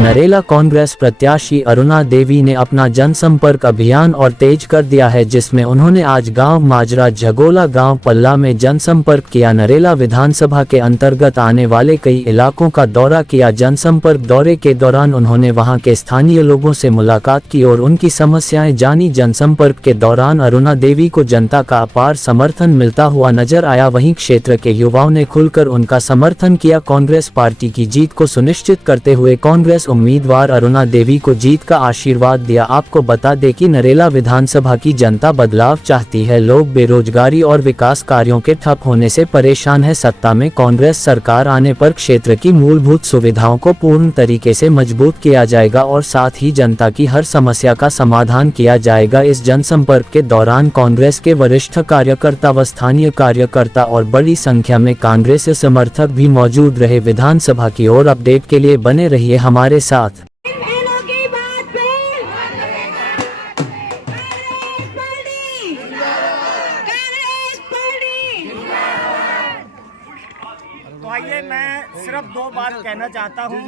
नरेला कांग्रेस प्रत्याशी अरुणा देवी ने अपना जनसंपर्क अभियान और तेज कर दिया है, जिसमें उन्होंने आज गांव माजरा झगोला गांव पल्ला में जनसंपर्क किया। नरेला विधानसभा के अंतर्गत आने वाले कई इलाकों का दौरा किया। जनसंपर्क दौरे के दौरान उन्होंने वहां के स्थानीय लोगों से मुलाकात की और उनकी समस्याएं जानी। जनसंपर्क के दौरान अरुणा देवी को जनता का अपार समर्थन मिलता हुआ नजर आया। वहीं क्षेत्र के युवाओं ने खुलकर उनका समर्थन किया। कांग्रेस पार्टी की जीत को सुनिश्चित करते हुए कांग्रेस उम्मीदवार अरुणा देवी को जीत का आशीर्वाद दिया। आपको बता दें कि नरेला विधानसभा की जनता बदलाव चाहती है। लोग बेरोजगारी और विकास कार्यों के ठप होने से परेशान है। सत्ता में कांग्रेस सरकार आने पर क्षेत्र की मूलभूत सुविधाओं को पूर्ण तरीके से मजबूत किया जाएगा और साथ ही जनता की हर समस्या का समाधान किया जाएगा। इस जनसंपर्क के दौरान कांग्रेस के वरिष्ठ कार्यकर्ता व स्थानीय कार्यकर्ता और बड़ी संख्या में कांग्रेस समर्थक भी मौजूद रहे। विधानसभा की ओर अपडेट के लिए बने रहिए हमारे साथ। तो आइए, मैं सिर्फ दो बात कहना चाहता हूँ।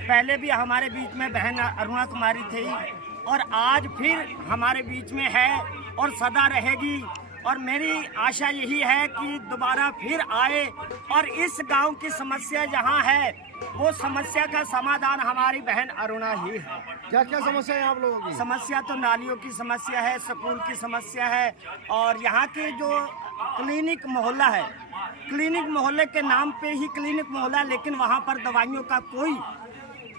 पहले भी हमारे बीच में बहन अरुणा कुमारी थी और आज फिर हमारे बीच में है और सदा रहेगी। और मेरी आशा यही है कि दोबारा फिर आए और इस गांव की समस्या जहां है वो समस्या का समाधान हमारी बहन अरुणा ही है। क्या क्या समस्या है आप लोगों की? समस्या तो नालियों की समस्या है, स्कूल की समस्या है और यहाँ के जो क्लिनिक मोहल्ला है, क्लिनिक मोहल्ले के नाम पे ही क्लिनिक मोहल्ला, लेकिन वहाँ पर दवाइयों का कोई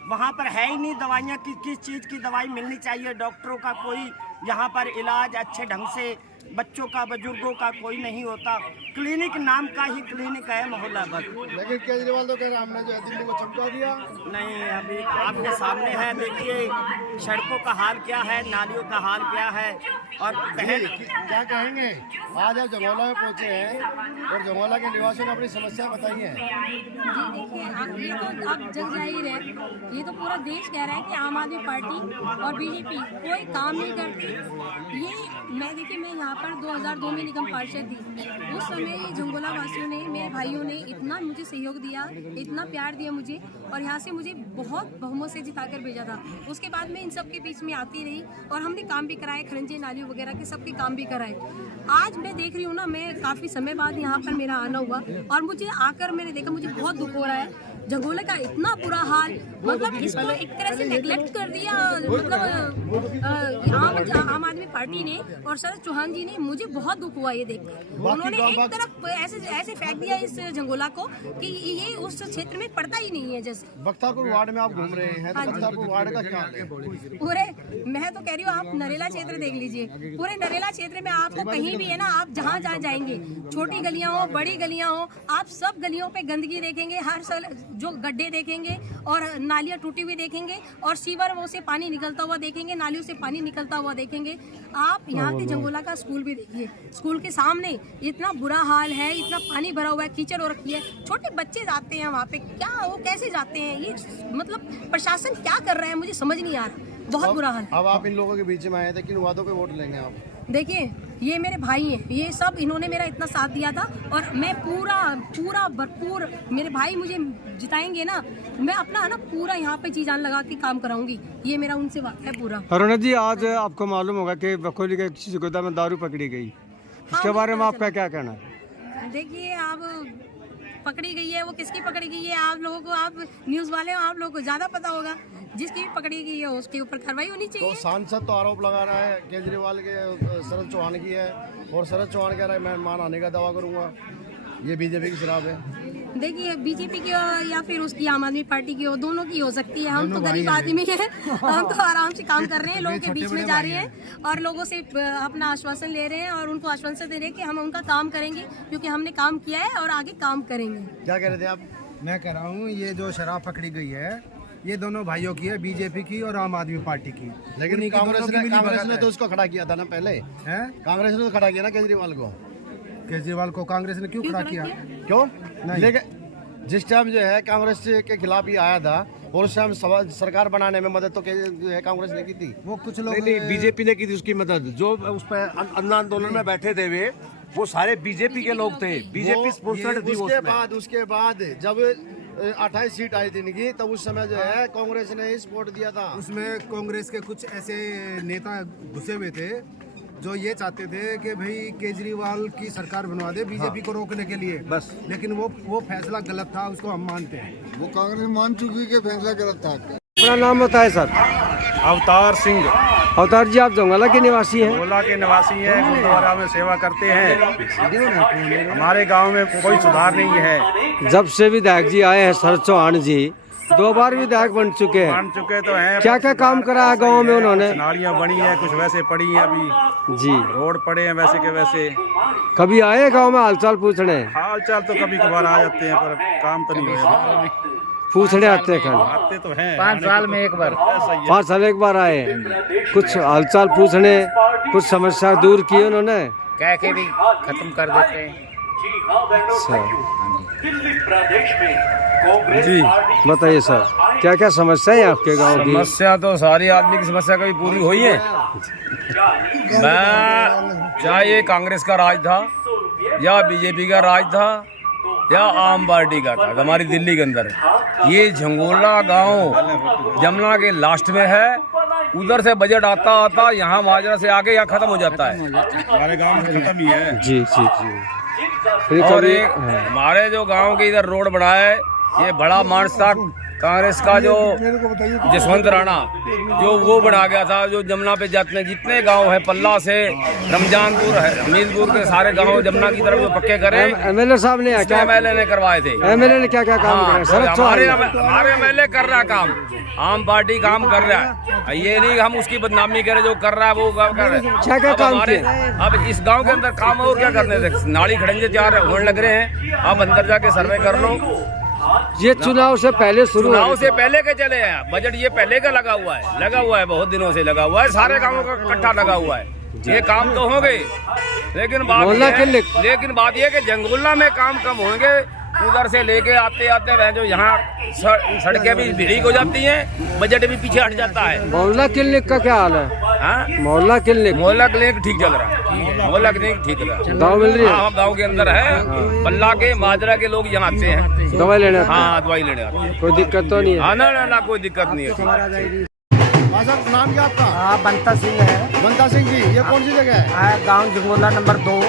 वहाँ पर है ही नहीं। दवाइयाँ किस चीज़ की दवाई मिलनी चाहिए, डॉक्टरों का कोई यहाँ पर इलाज अच्छे ढंग से बच्चों का बुजुर्गों का कोई नहीं होता। क्लिनिक नाम का ही क्लिनिक है मोहल्ला बस। लेकिन केजरीवाल तो कह रहा हमने जो है दिल्ली को चमका दिया। नहीं, अभी आपके सामने है, देखिए सड़कों का हाल क्या है, नालियों का हाल क्या है। और बहन क्या कहेंगे, आज आप जमोला में पहुंचे हैं और जमोला के निवासियों ने अपनी समस्या बताई है। जी देखिए, ये तो अब जग जाहिर है, ये तो पूरा देश कह रहा है कि आम आदमी पार्टी और बीजेपी कोई काम नहीं करती। ये मैं यहाँ पर 2002 में निगम पार्षद थी। उस समय झंगोला वासियों ने, मेरे भाइयों ने इतना मुझे सहयोग दिया, इतना प्यार दिया मुझे और यहाँ से मुझे बहुत बहुमत से जिताकर भेजा था। उसके बाद मैं इन सब के बीच में आती रही और हमने काम भी कराए, खरंजे नालियों वगैरह के सबके काम भी कराए। आज मैं देख रही हूँ ना, मैं काफ़ी समय बाद यहाँ पर मेरा आना हुआ और मुझे आकर मैंने देखा, मुझे बहुत दुख हो रहा है। झंगोले का इतना बुरा हाल, मतलब इसको एक तरह से नेग्लेक्ट कर दिया, मतलब आम आदमी पार्टी ने और शरद चौहान जी ने। मुझे बहुत दुख हुआ ये देखकर। उन्होंने एक तरफ ऐसे फेंक दिया इस झंगोला को कि ये उस क्षेत्र में पड़ता ही नहीं है। जैसे बख्तारपुर वार्ड में आप घूम रहे हैं, तो बख्तारपुर वार्ड का क्या है? पूरे, मैं तो कह रही हूँ, आप नरेला क्षेत्र देख लीजिए। पूरे नरेला क्षेत्र में आपको कहीं भी है ना, आप जहाँ जाएंगे, छोटी गलियाँ हो, बड़ी गलियाँ हो, आप सब गलियों पे गंदगी देखेंगे, हर साल जो गड्ढे देखेंगे और नालियाँ टूटी हुई देखेंगे और सीवर वो से पानी निकलता हुआ देखेंगे, नालियों से पानी निकलता हुआ देखेंगे। आप यहाँ के झंगोला का स्कूल भी देखिए, स्कूल के सामने इतना बुरा हाल है, इतना पानी भरा हुआ है, कीचड़ हो रखी है। छोटे बच्चे जाते हैं वहाँ पे, क्या वो कैसे जाते हैं? ये मतलब प्रशासन क्या कर रहा है, मुझे समझ नहीं आ रहा। बहुत बुरा हाल। अब आप इन लोगों के बीच में आए थे, किन वादों पे वोट लेंगे आप? देखिए, ये मेरे भाई हैं, ये सब इन्होंने मेरा इतना साथ दिया था और मैं पूरा भरपूर, मेरे भाई मुझे जिताएंगे ना, मैं अपना है ना पूरा यहाँ पे जी जान लगा के काम कराऊंगी। ये मेरा उनसे वादा है पूरा। अरुणा जी, आज आपको मालूम होगा कि बखोली के किसी गोदाम में दारू पकड़ी गई, इसके बारे में आपका क्या कहना है? देखिए, अब पकड़ी गई है, वो किसकी पकड़ी गई है आप लोगों को, आप न्यूज़ वाले हो, आप लोगों को ज़्यादा पता होगा। जिसकी भी पकड़ी गई है उसके ऊपर कार्रवाई होनी चाहिए। तो सांसद तो आरोप लगा रहा है केजरीवाल के, शरद चौहान की है, और शरद चौहान कह रहा है मैं मान आने का दावा करूंगा। ये बीजेपी की शराब है। देखिए, बीजेपी की हो या फिर उसकी आम आदमी पार्टी की हो, दोनों की हो सकती है। हम तो गरीब आदमी हैं, हम तो आराम से काम कर रहे हैं, लोगों के बीच में जा रहे हैं और लोगों से अपना आश्वासन ले रहे हैं और उनको आश्वासन दे रहे हैं कि हम उनका काम करेंगे, क्योंकि हमने काम किया है और आगे काम करेंगे। क्या कह रहे थे आप? मैं कह रहा हूँ, ये जो शराब पकड़ी गई है ये दोनों भाइयों की है, बीजेपी की और आम आदमी पार्टी की। लेकिन कांग्रेस ने तो उसको खड़ा किया था ना पहले। हैं? कांग्रेस ने तो खड़ा किया ना केजरीवाल को। केजरीवाल को कांग्रेस ने क्यों खड़ा किया? क्यों? लेकिन जिस टाइम जो है कांग्रेस के खिलाफ ही आया था और उस टाइम सरकार बनाने में मदद तो कांग्रेस ने की थी। वो कुछ लोग नहीं, बीजेपी ने की थी उसकी मदद। जो उस पर अन्न आंदोलन में बैठे थे वो सारे बीजेपी के लोग थे। बीजेपी स्पॉन्सर्ड थी। उसके बाद जब 28 सीट आई थी इनकी, तो उस समय जो है कांग्रेस ने ही सपोर्ट दिया था। उसमें कांग्रेस के कुछ ऐसे नेता घुसे हुए थे जो ये चाहते थे कि भाई केजरीवाल की सरकार बनवा दे बीजेपी को रोकने के लिए, बस। लेकिन वो फैसला गलत था, उसको हम मानते हैं। वो कांग्रेस मान चुकी कि फैसला गलत था। अपना नाम बताए सर। अवतार सिंह अवतार जी, आप जंगला के निवासी हैं? गोला के निवासी हैं, गुरुद्वारा में सेवा करते हैं। हमारे गांव में कोई सुधार नहीं है। जब से विधायक जी आए हैं शरद चौहान जी, 2 बार विधायक बन चुके हैं। बन चुके तो हैं। क्या क्या काम करा है गाँव में उन्होंने? नालियाँ बनी है, कुछ वैसे पड़ी हैं, अभी जी रोड पड़े हैं वैसे के वैसे। कभी आए गांव में हालचाल पूछने? हाल चाल तो कभी कभार आ जाते हैं, पर काम तो नहीं हुआ। पूछने आते हैं खाली? आते तो हैं, 5 साल में एक बार। 5 साल एक बार आए हैं। कुछ हालचाल पूछने, कुछ समस्या दूर की उन्होंने? कह के भी खत्म कर देते हैं। जी बताइए सर, क्या क्या समस्या है आपके गांव की? समस्या तो सारी आदमी की समस्या कभी पूरी हुई है। मैं चाहे ये कांग्रेस का राज था या बीजेपी का राज था या आम पार्टी का था, हमारी दिल्ली के अंदर ये झंगोला गांव जमुना के लास्ट में है। उधर से बजट आता आता यहाँ माजरा से आके यहाँ खत्म हो जाता है। हमारे गांव में खत्म ही है। जी जी जी। और एक हमारे जो गांव के इधर रोड बना है, ये बड़ा मानस था कांग्रेस का, जो जसवंत राणा जो वो बना गया था, जो जमुना पे जाते हैं जितने गांव है, पल्ला से रमजानपुर है, हमीदपुर के सारे गांव जमुना की तरफ जो पक्के करे, एमएलए साहब ने क्या एमएलए ने करवाए थे। एमएलए ने क्या क्या काम हाँ, किया? तो शरद चौहान हमारे एमएलए कर रहा है काम, आम पार्टी काम कर रहा है। ये नहीं हम उसकी बदनामी करें, जो कर रहा है वो कर रहा है। क्या क्या अब काम हमारे किए? अब इस गांव के अंदर काम और क्या करने थे? नाली खड़ंजे 4 होने लग रहे हैं, आप अंदर जाके सर्वे कर लो। ये चुनाव से पहले शुरू चुनाव से पहले के चले हैं, बजट ये पहले का लगा हुआ है, बहुत दिनों से लगा हुआ है, सारे गांवों का इकट्ठा लगा हुआ है। ये काम तो होंगे, लेकिन बात ये है कि जंगुल्ला में काम कम होंगे। उधर से लेके आते आते रहे, जो यहाँ सड़कें भी भीड़ी हो जाती हैं, बजट भी पीछे हट जाता है। मोहल्ला क्लिनिक का क्या हाल है? मोहल्ला क्लिनिक ठीक चल रहा है, मोहल्ला क्लिनिक ठीक रहा है। दवा मिल रही है? हाँ, गाँव के अंदर है। पल्ला के माजरा के लोग यहाँ आते हैं दवाई लेने? हाँ, दवाई लेने आते हैं। कोई दिक्कत तो नहीं है? हाँ, ना कोई दिक्कत नहीं है। नाम क्या आपका? हाँ, बंता सिंह है। बंता सिंह जी, ये कौन सी जगह है? गांव जंगोला नंबर 2।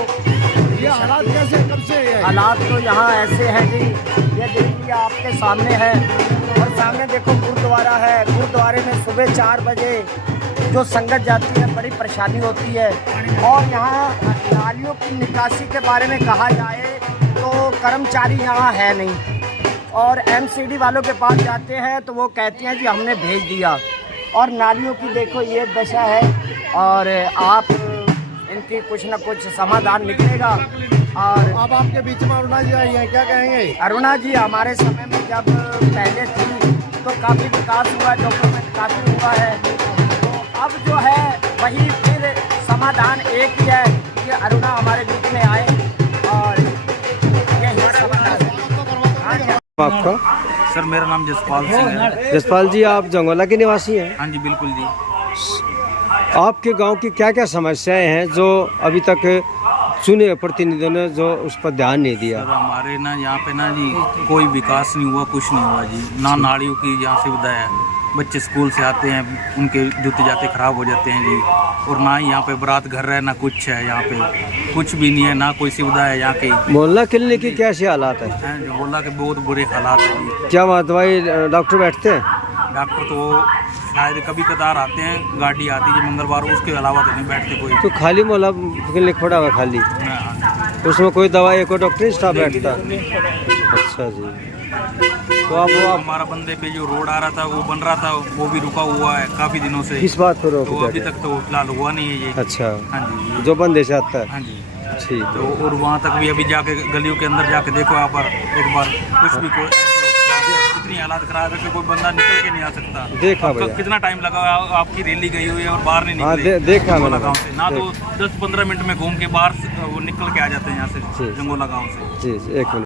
ये हालात कैसे, कब से है? हालात तो यहाँ ऐसे है जी, ये देखिए आपके सामने है, और सामने देखो गुरुद्वारा है। गुरुद्वारे में सुबह 4 बजे जो संगत जाती है, बड़ी परेशानी होती है। और यहाँ नालियों की निकासी के बारे में कहा जाए तो कर्मचारी यहाँ है नहीं, और एमसीडी वालों के पास जाते हैं तो वो कहते हैं कि हमने भेज दिया। और नालियों की देखो ये दशा है, और आप इनकी कुछ न कुछ समाधान निकलेगा। और अब आपके बीच में अरुणा जी आई हैं, क्या कहेंगे? अरुणा जी हमारे समय में जब पहले थी तो काफ़ी विकास हुआ, डेवलपमेंट काफ़ी हुआ है। तो अब जो है वही फिर समाधान एक ही है कि अरुणा हमारे बीच में आए, और यही समाधान है। आपका? सर मेरा नाम जसपाल सिंह है। जसपाल जी, आप जंगोला के निवासी हैं? हाँ जी बिल्कुल जी। आपके गांव की क्या क्या समस्याएं हैं जो अभी तक चुने प्रतिनिधियों ने जो उस पर ध्यान नहीं दिया? सर हमारे ना यहाँ पे ना जी कोई विकास नहीं हुआ, कुछ नहीं हुआ जी। ना नालियों की यहाँ सुविधा है, बच्चे स्कूल से आते हैं उनके जूते जाते खराब हो जाते हैं जी। और ना ही यहाँ पे बारात घर है, ना कुछ है यहाँ पे, कुछ भी नहीं है, ना कोई सुविधा है यहाँ की। मोहल्ला क्लिनिक की कैसी हालात है? जो बोला कि बहुत बुरे हालात है जी। क्या वहाँ दवाई डॉक्टर बैठते हैं? डॉक्टर तो शायद कभी कदार आते हैं, गाड़ी आती है मंगलवार, उसके अलावा तो नहीं बैठते कोई। तो खाली मोहल्ला क्लिनिक पड़ा हुआ खाली, उसमें कोई दवाई कोई डॉक्टर स्टाफ बैठता? अच्छा जी। तो आप हमारा बंदे पे जो रोड आ रहा था वो बन रहा था, वो भी रुका हुआ है काफी दिनों से। किस बात पर तो अभी तक तो फिलहाल हुआ नहीं है ये। अच्छा, हाँ जी, जो बंदे से आता है। हाँ जी ठीक। तो और वहाँ तक भी अभी जाके गलियों के अंदर जाके देखो आप एक बार, कुछ भी कोई इतनी हालात खराब है कि कोई बंदा निकल के नहीं आ सकता। देखा भैया कितना टाइम लगा, आपकी रैली गई हुई है और बाहर नहीं हाँ, निकले। देखा मैंने गाँव से ना तो 10-15 मिनट में घूम के बाहर वो निकल के आ जाते हैं यहाँ से जंगोला गाँव से। जी, एक मिनट।